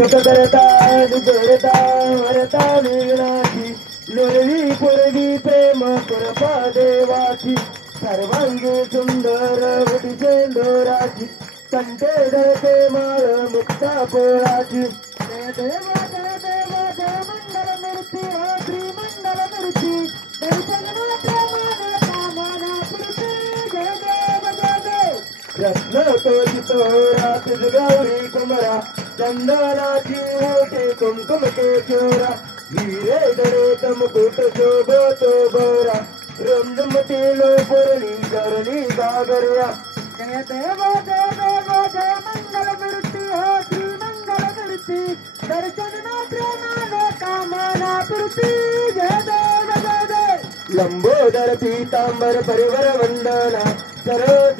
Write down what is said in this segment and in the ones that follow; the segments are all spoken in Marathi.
करता वरता वेगळाची लोरवी पुरवी प्रेम कृपा देवाची सर्वांगी सुंदर वटी चेंडोराची कंठे धरते माळ मुक्ता पोळाची जय देव जय देव जय मंगल मूर्ती श्री मंगल मूर्ती दर्शन प्रेमाने कामना पूर्ती जय देव जय देव रत्न तो रात गौरी कुमरा चंदनाची ओटे कुमकुम के चोरा हिरे दरे मुकुट शोभतो बोरा रमझमतीलो पुरणी करणी गागर्या जय देव जय देव जय मंगल मूर्ती श्री मंगल मूर्ती दर्शन प्रेमाने कामना पूर्ती जय देव जय देव लंबोदर पीतांबर परिवर वंदना सरळ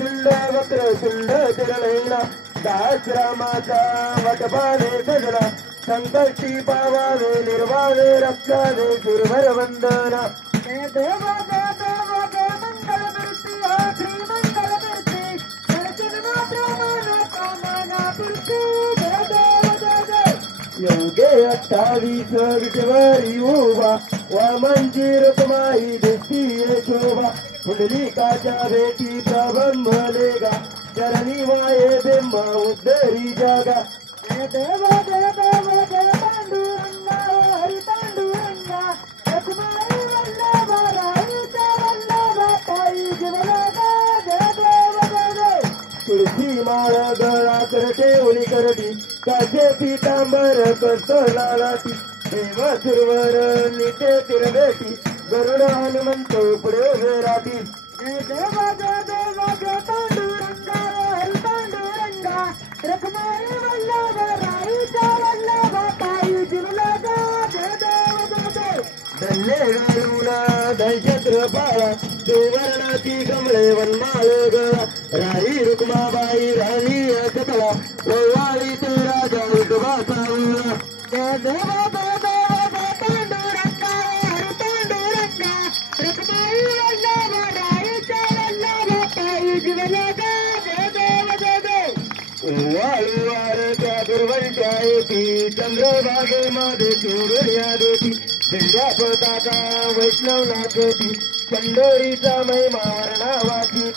वक्र सुंद तिरनयना दास रामाचा वटपाने सजना संकष्टी पावावे निर्वावे रक्षावे सुरभर वंदना जय देव जय देव जय मंगल मूर्ती श्री मंगल मूर्ती दर्शन प्रेमाने कामना पूर्ती जय देव जय देव योगे 28 विटवारी उभा वामनची रुक्माई दिसती शोभा पुंडलिकाच्या भेटी प्रबंभलेगा चरणी वाये बिंब उद्धरी जागा जय देव जय देव जय पांडुरंगा हरी पांडुरंगा रखुमाई वल्लभ राईचा वल्लभ ताई जीवनागा जय देव जय देव तुळशी माळ गळा करते ओली करटी काचे पीतांबर कसला लाटी देव सुरवर निते तिरबेटी गरुड हनुमंत पुढे विराटी जय देव जय देव जय पांडुरंगा हरी पांडुरंगा रखुमाई वल्लभ राईचा वल्लभ ताई जीवनागा जय देव जय देव धन्य घालूना दहशत्र पाळा सुवर्णाची कमळे वनमाळ गळा राई रुक्माबाई राणी सकला ओवाळी तो राजा उठवा सावला जय देव जय देव जय पांडुरंगा हरी पांडुरंगा रखुमाई वल्लभ राईचा वल्लभ ताई जीवनागा जय देव जय देव वाळूवार त्या दुर्वंट्या येती चंद्रभागेमध्ये सूर्या देती दिंड्या पताका वैष्णव नाचती पंढरीचा महिमा वर्णावाची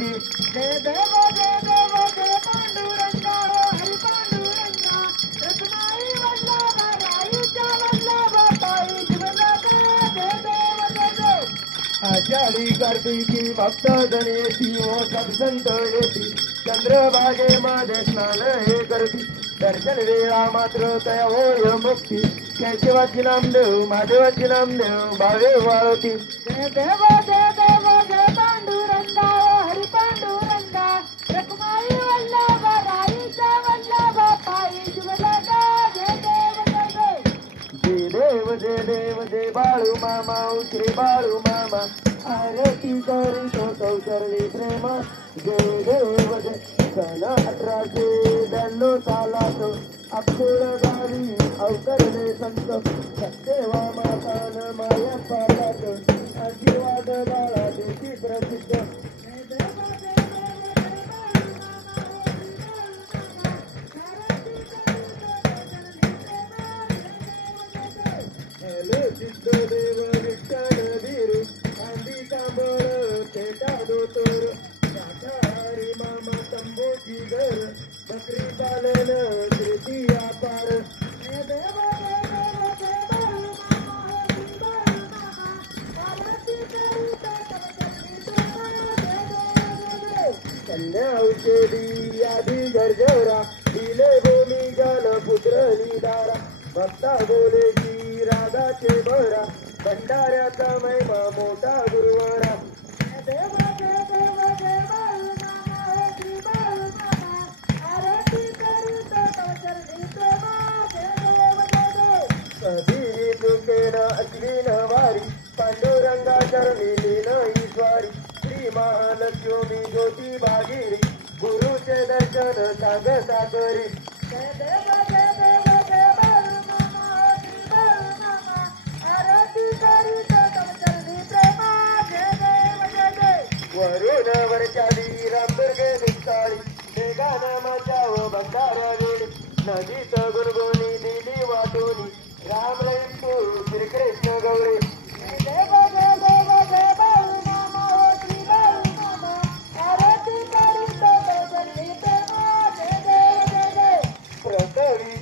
जय देव जय देव जय पांडुरंगा हरी पांडुरंगा रखुमाई वल्लभ राईचा वल्लभ ताई जीवनागा जय देव जय देव आषाढी कार्तिकी भक्त जण येती ओ सत्संत येती चंद्रभागेमध्ये स्नान हे करती दर्शन वेळा मात्र तया होय मुक्ती केशवाची नामदेव महादेवाची नामदेव भावे वाळती जय देव जय देव जय पांडुरंगा हरी पांडुरंगा रखुमाई वल्लभ राईचा वल्लभ ताई जीवनागा जय देव जय देव जय देव जय देव जय बाळू मामा श्री बाळू मामा आरती करीतो कौसरली प्रेम जय देव जय सन 1892 सालात अक्षर गावी अवतरले संत सत्यवा मातान माया पाठात आशीर्वाद बाळा देती प्रसिद्ध सिद्ध देव विठ्ठल वीरू आंधी कांबळ पेटा दोतर हरी मामा तंबोची घर बकरी पालन कृती अपार कन्या औषधी आधी गरजरा दिले गोमी जल पुत्र निदारा भक्ता बोलेची रागाचे बरा भंडाऱ्याचा महिमा मोठा गुरुवारा कधी चुकेन अश्विन वारी पांडुरंगा चरणी लीन ईश्वारी श्री महालक्ष्मी ज्योती भागीरी गुरुचे दर्शन सागता करी जय देव जय देव जय बाळू मामा श्री बाळू मामा आरती करीत तव चरणी प्रेमा जय देव जय देव वरुण वरचाली रामदुर्गे निकाळी मेघा नामाच्या व बंधारा वेळी नदीत गुणगुणी दिली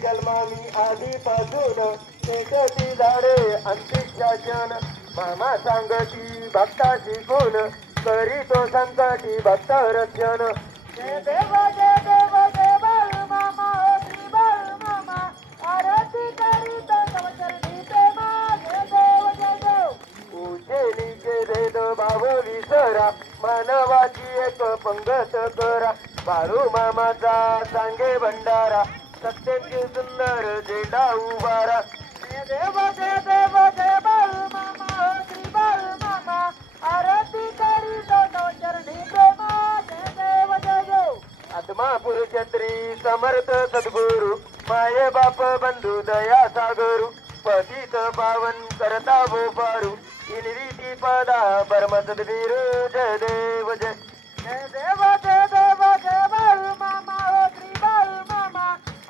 जन्मामी आधीपासून शेकटी झाडे अंतिशासन मामा सांगती भक्ताची गुण करीतो संकटी भक्त रक्षण जय देव जय बाळू मामा श्री बाळू मामा आरती करीत तव चरणी प्रेमा जय देव उजेलीचे भेद भाव विसरा मानवाची एक पंगत करा बाळू मामाचा सांगे भंडारा सत्याची सुंदर झेंडा उभारा जय देव जय बाळू मामा श्री बाळू मामा आरती करीत तव चरणी प्रेमा जय देव आत्मा पुरुषत्री समर्थ सद्गुरु माये बाप बंधू दया सागरू पतित पावन करता वो पारू इनरीती पदा परम सद्वीर जय देव जय जय बाळू मामा श्री बाळू मामा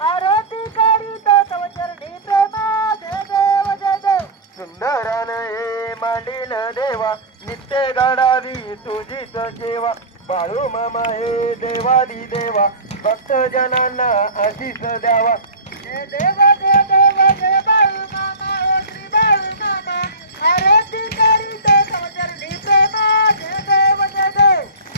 आरती करीत तव चरणी प्रेमा जय देव सुंदरान हे मांडील देवा नित्य गाडावी तुझीच सेवा बाळू मामा हे देवादी देवा भक्त जनांना आशीष द्यावा जय देव बाळू मामा श्री बाळू मामा आरती करीत तव चरणी प्रेमा जय देव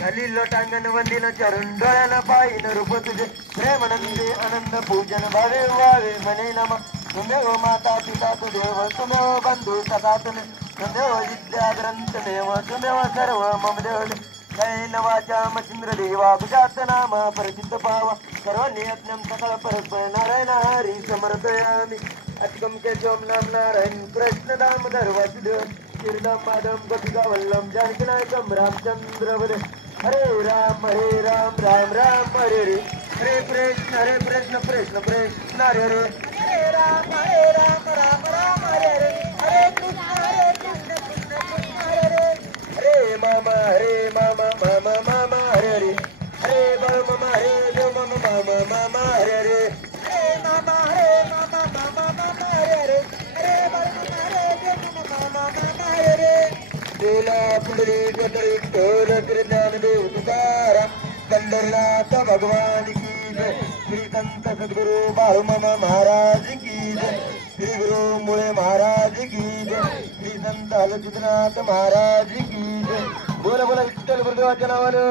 खाली लोटांगण वंदिन चरण डोळ्याला पायीन रूप तुझे प्रेमानंदे आनंद पूजन भावे वावे मने नम तुमेव माता पिता तुदेव तुमेव बंधू सदा तुमेव विद्या ग्रंथ देव तुमेव सर्व मम देव कैल वाचा मचिंद्र देवा गुजात नाम परिचित पावा सर्व नियज्ञम सकल परस्पर नारायण हरी समर्थयामि अतिकम केशवम नाम नारायण कृष्ण दामोदर वासुदेव श्रीराम माधव गोपिका वल्लभ जानकी नायकम रामचंद्र वदे हरे राम राम राम हरे हरे कृष्ण कृष्ण हरे हरे हरे राम राम हरे हरे कृष्ण कृष्ण हरे हरे हरे मामा मामा हरे हरे हरे बाळू मामा हरे देव मामा हरे हरे हरे मामा मामा हरे हरे हरे बाळू मामा हरे देव मामा हरे हरे तुला पुंडली गोतरी तोर ज्ञानदेव तुकाराम पंढरीनाथ भगवान की जय श्री संत सद्गुरु बाळू मामा महाराज की जय श्री गुरु मुळे महाराज की जय श्री संत हलचितनाथ महाराज की जय बोला बोला विठ्ठल गुरुदेवाच्या नावानं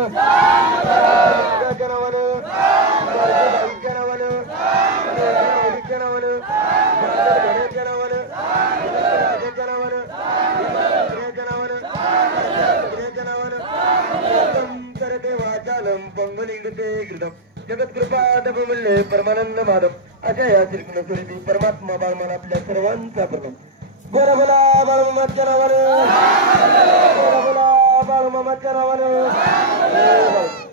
गुरुदेवाच्या नावानं गुरुदेवाच्या नावानं गुरुदेवाच्या नावानं गुरुदेवाच्या नावानं गुरुदेवाच्या नावानं गुरुदेवाच्या नावानं करते वाचालम पंगलिंगते कृतम जगत्कृपादमुल्ले परमानंद माधव अशा या श्रीकृष्ण स्वरूपी परमात्मा बाळमाला आपल्या सर्वांचा प्रणाम बोला बोला बाळूमामाच्या नावानं बोला बोला बाळूमामाच्या नावानं